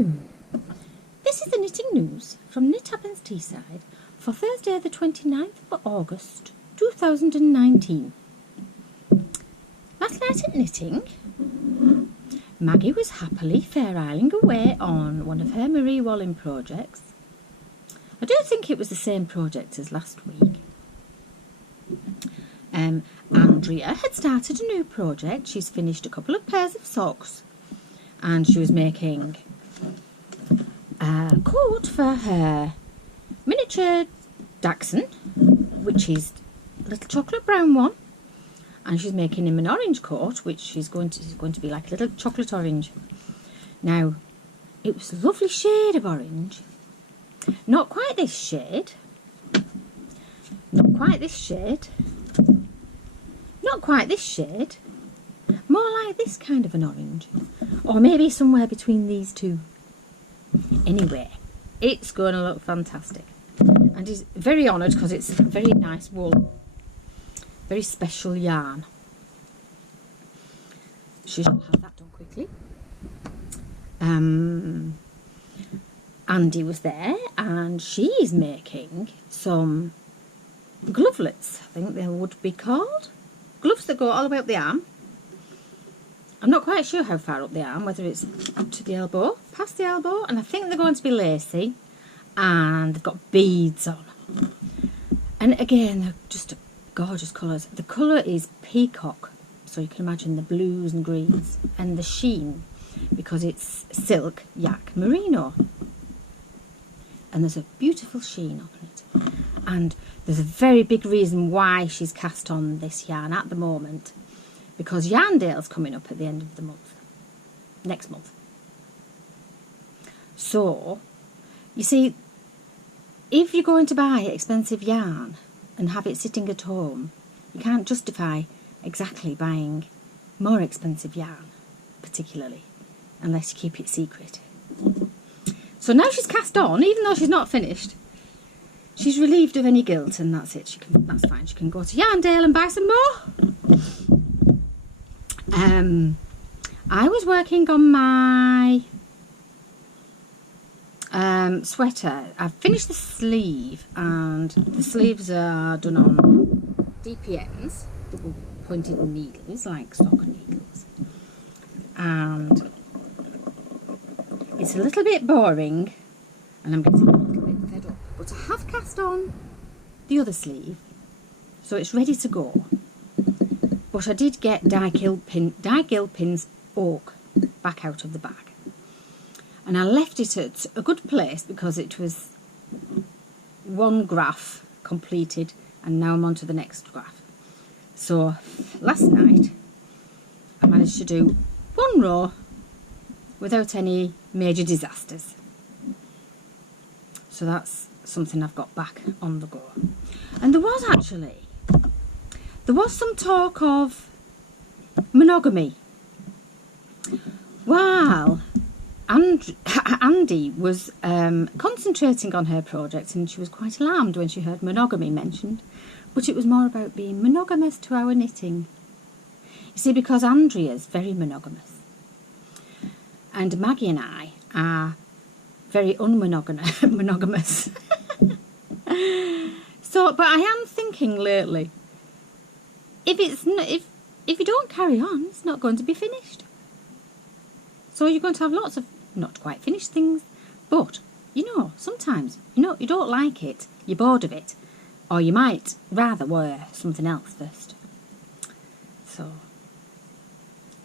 This is the knitting news from Knit Happens Teesside for Thursday the 29th of August 2019. Last night at knitting, Maggie was happily fair-isling away on one of her Marie Walling projects. I don't think it was the same project as last week. Andrea had started a new project. She's finished a couple of pairs of socks and she was making a coat for her miniature dachshund, which is a little chocolate brown one, and she's making him an orange coat, which is going to be like a little chocolate orange. Not it was a lovely shade of orange. Not quite this shade. Not quite this shade. Not quite this shade. More like this kind of an orange. Or maybe somewhere between these two. Anyway, it's going to look fantastic. And he's very honoured because it's very nice wool. Very special yarn. She shall have that done quickly. Andy was there and she's making some glovelets, I think they would be called. Gloves that go all the way up the arm. I'm not quite sure how far up the arm, whether it's up to the elbow, past the elbow, and I think they're going to be lacy and they've got beads on. And again, they're just gorgeous colours. The colour is peacock, so you can imagine the blues and greens, and the sheen, because it's silk yak merino. And there's a beautiful sheen on it. And there's a very big reason why she's cast on this yarn at the moment, because Yarndale's coming up at the end of the month, next month. So, you see, if you're going to buy expensive yarn and have it sitting at home, you can't justify exactly buying more expensive yarn, particularly, unless you keep it secret. So now she's cast on, even though she's not finished, she's relieved of any guilt, and that's it. That's fine. She can go to Yarndale and buy some more. I was working on my sweater. I've finished the sleeve, and the sleeves are done on DPNs, double pointed needles, like sock needles. And it's a little bit boring, and I'm getting a little bit fed up. But I have cast on the other sleeve, so it's ready to go. But I did get Di Gilpin's oak back out of the bag. And I left it at a good place because it was one graph completed, and now I'm on to the next graph. So last night I managed to do one row without any major disasters. So that's something I've got back on the go. And there was some talk of monogamy. While Andy was concentrating on her project, and she was quite alarmed when she heard monogamy mentioned, but it was more about being monogamous to our knitting. You see, because Andrea's very monogamous, and Maggie and I are very unmonogamous. So, but I am thinking lately, if you don't carry on, it's not going to be finished. So you're going to have lots of not quite finished things. But you know, sometimes you don't like it, you're bored of it, or you might rather wear something else first. So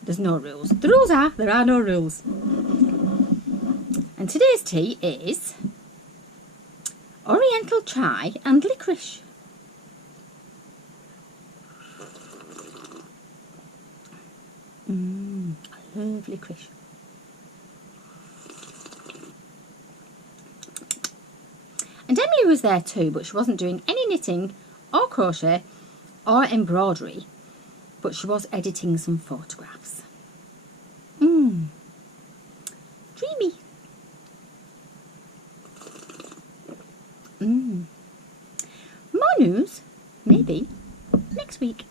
there's no rules. The rules are there are no rules. And today's tea is Oriental chai and licorice. I love licorice. And Emily was there too, but she wasn't doing any knitting or crochet or embroidery, but she was editing some photographs. Dreamy. More news, maybe, next week.